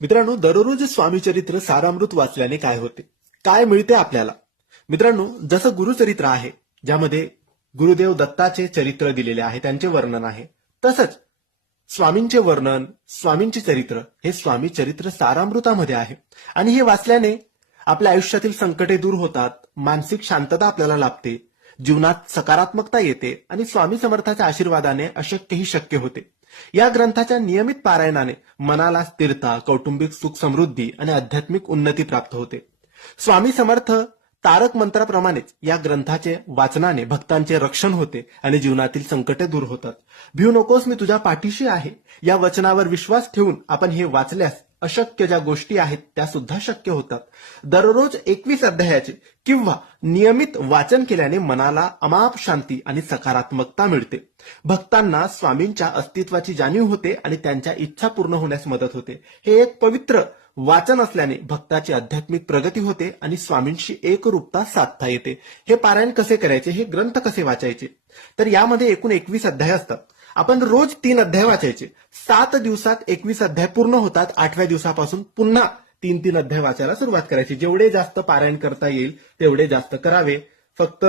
मित्रांनो, दररोज स्वामी चरित्र सारामृत वाचल्याने काय होते, काय मिळते आपल्याला? मित्रांनो, जसं गुरुचरित्र आहे, ज्यामध्ये गुरुदेव दत्ताचे चरित्र दिलेले आहे, त्यांचे वर्णन आहे, तसंच स्वामींचे वर्णन, स्वामींचे चरित्र हे स्वामी चरित्र सारामृतामध्ये आहे. आणि हे वाचल्याने आपल्या आयुष्यातील संकटे दूर होतात, मानसिक शांतता आपल्याला लाभते, जीवनात सकारात्मकता येते आणि स्वामी समर्थाच्या आशीर्वादाने अशक्यही शक्य होते. या ग्रंथाच्या नियमित पारायणाने मनाला स्थिरता, कौटुंबिक सुख समृद्धी आणि आध्यात्मिक उन्नती प्राप्त होते. स्वामी समर्थ तारक मंत्राप्रमाणेच या ग्रंथाचे वाचनाने भक्तांचे रक्षण होते आणि जीवनातील संकटे दूर होतात. भिऊ नकोस, मी तुझ्या पाठीशी आहे. या वचनावर विश्वास ठेवून आपण हे वाचल्यास अशक्य ज्या गोष्टी आहेत त्या सुद्धा शक्य होतात. दररोज 21 अध्यायाचे किंवा नियमित वाचन केल्याने मनाला अमाप शांती आणि सकारात्मकता मिळते. भक्तांना स्वामींच्या अस्तित्वाची जाणीव होते आणि त्यांच्या इच्छा पूर्ण होण्यास मदत होते. हे एक पवित्र वाचन असल्याने भक्ताची आध्यात्मिक प्रगती होते आणि स्वामींशी एकरूपता साधता येते. हे पारायण कसे करायचे, हे ग्रंथ कसे वाचायचे, तर यामध्ये एकूण 21 अध्याय असतात. आपण रोज 3 अध्याय वाचायचे. 7 दिवसात 21 अध्याय पूर्ण होतात. 8व्या दिवसापासून पुन्हा 3 अध्याय वाचायला सुरुवात करायची. जेवढे जास्त पारायण करता येईल तेवढे जास्त करावे. फक्त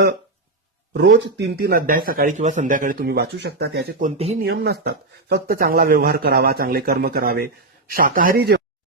रोज 3 अध्याय सकाळी किंवा संध्याकाळी तुम्ही वाचू शकता. त्याचे कोणतेही नियम नसतात. फक्त चांगला व्यवहार करावा, चांगले कर्म करावे, शाकाहारी